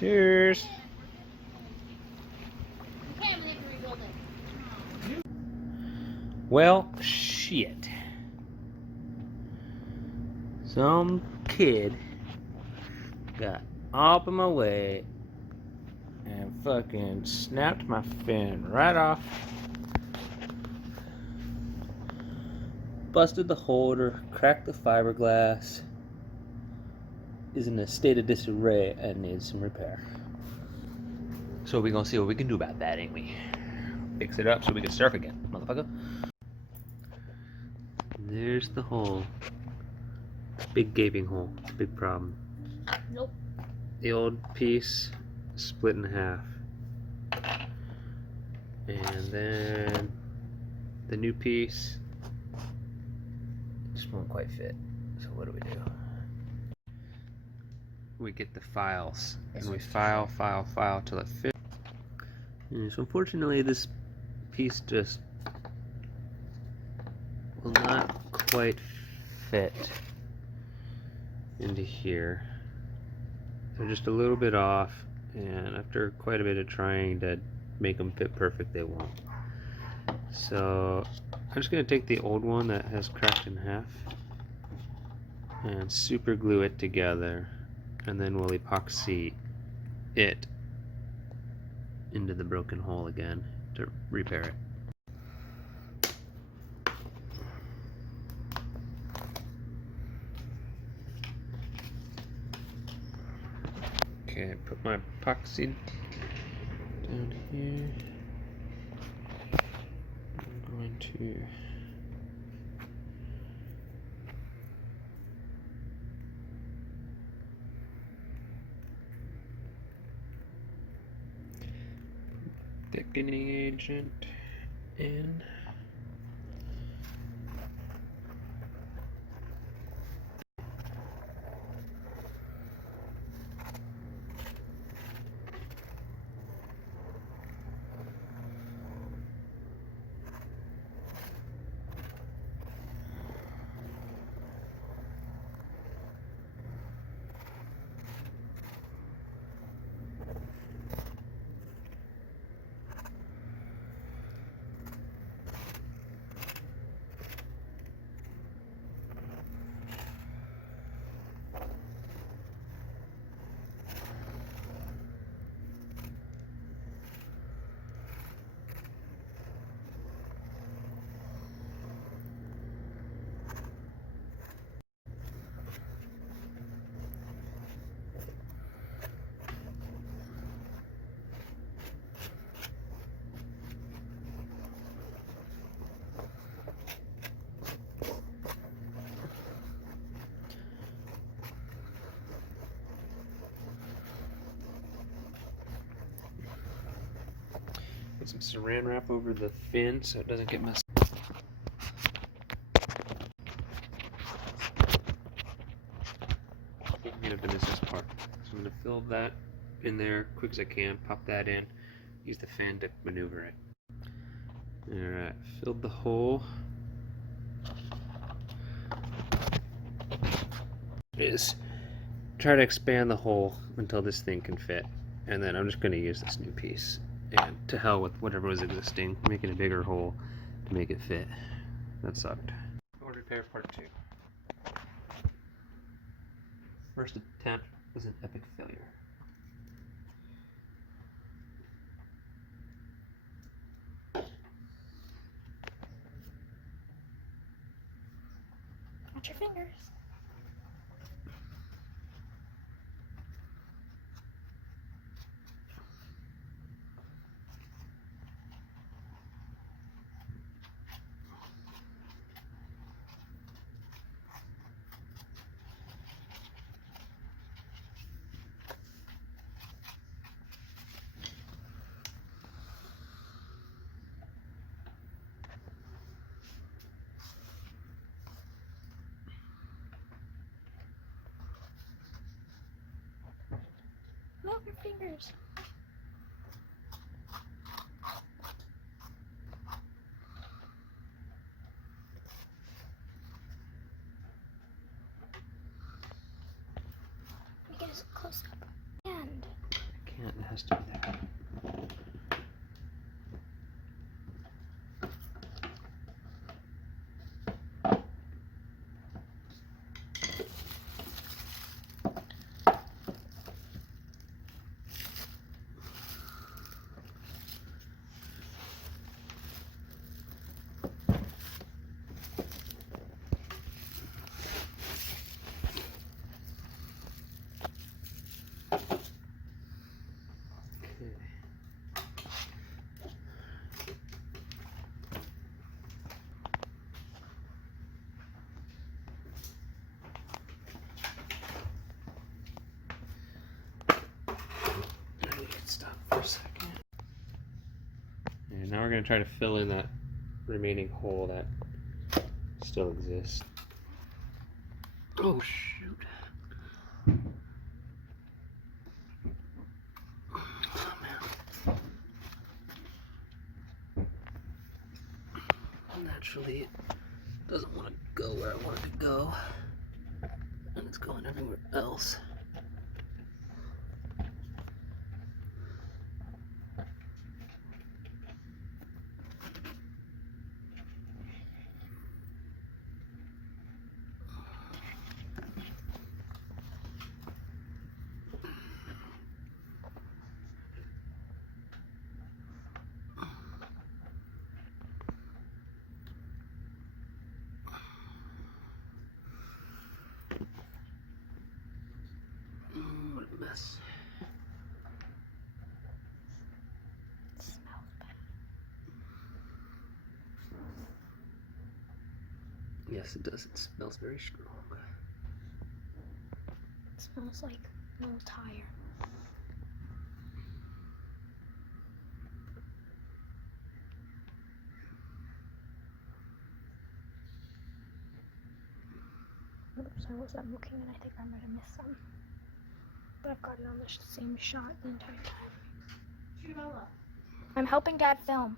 Cheers. Okay, I'm gonna have to rebuild it. Well, shit. Some kid got up in my way and fucking snapped my fin right off. Busted the holder, cracked the fiberglass. Is in a state of disarray and needs some repair. So we're gonna see what we can do about that, ain't we? Fix it up so we can surf again, motherfucker. There's the hole. Big gaping hole. Big problem. Nope. The old piece split in half. And then the new piece just won't quite fit. So what do? We get the files and we file till it fits. And so unfortunately this piece just will not quite fit into here. They're just a little bit off, and after quite a bit of trying to make them fit perfect, they won't. So I'm just going to take the old one that has cracked in half and super glue it together, and then we'll epoxy it into the broken hole again to repair it. Okay, put my epoxy down here. I'm going to thickening agent in. Put some saran wrap over the fin so it doesn't get messed up. I'm going to miss this part. So I'm going to fill that in there quick as I can, pop that in, use the fan to maneuver it. Alright, filled the hole. Is try to expand the hole until this thing can fit, and then I'm just going to use this new piece. And to hell with whatever was existing, making a bigger hole to make it fit. That sucked. Or repair part 2. First attempt was an epic failure. Watch your fingers. Move your fingers. Get a close up. And Yeah, it has to be there. Stop for a second. And now we're going to try to fill in that remaining hole that still exists. Oh shoot. Oh man. Naturally, it doesn't want to go where I want it to go. And it's going everywhere else. What a mess. It smells bad. Yes, it does. It smells very strong. It smells like an old tire. Oops, I wasn't looking and I think I might have missed some. But I've got it on the same shot the entire time. I'm helping Dad film.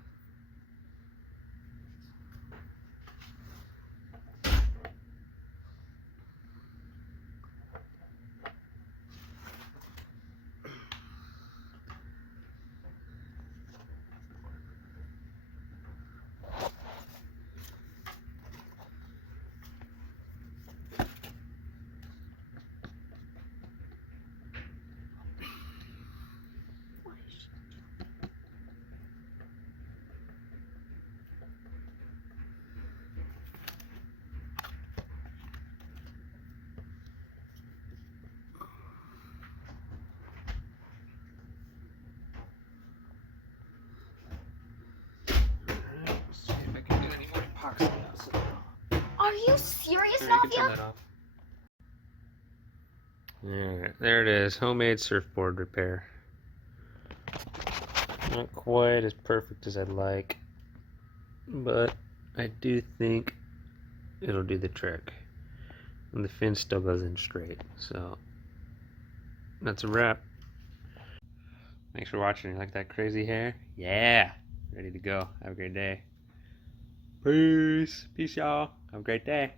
Let's see if I can get any more epoxy out. Are you serious, Alright, you can turn Novia? that off. Alright, there it is. Homemade surfboard repair. Not quite as perfect as I'd like, but I do think it'll do the trick. And the fin still goes in straight, so that's a wrap. Thanks for watching. You like that crazy hair? Yeah! Ready to go. Have a great day. Peace. Peace, y'all. Have a great day.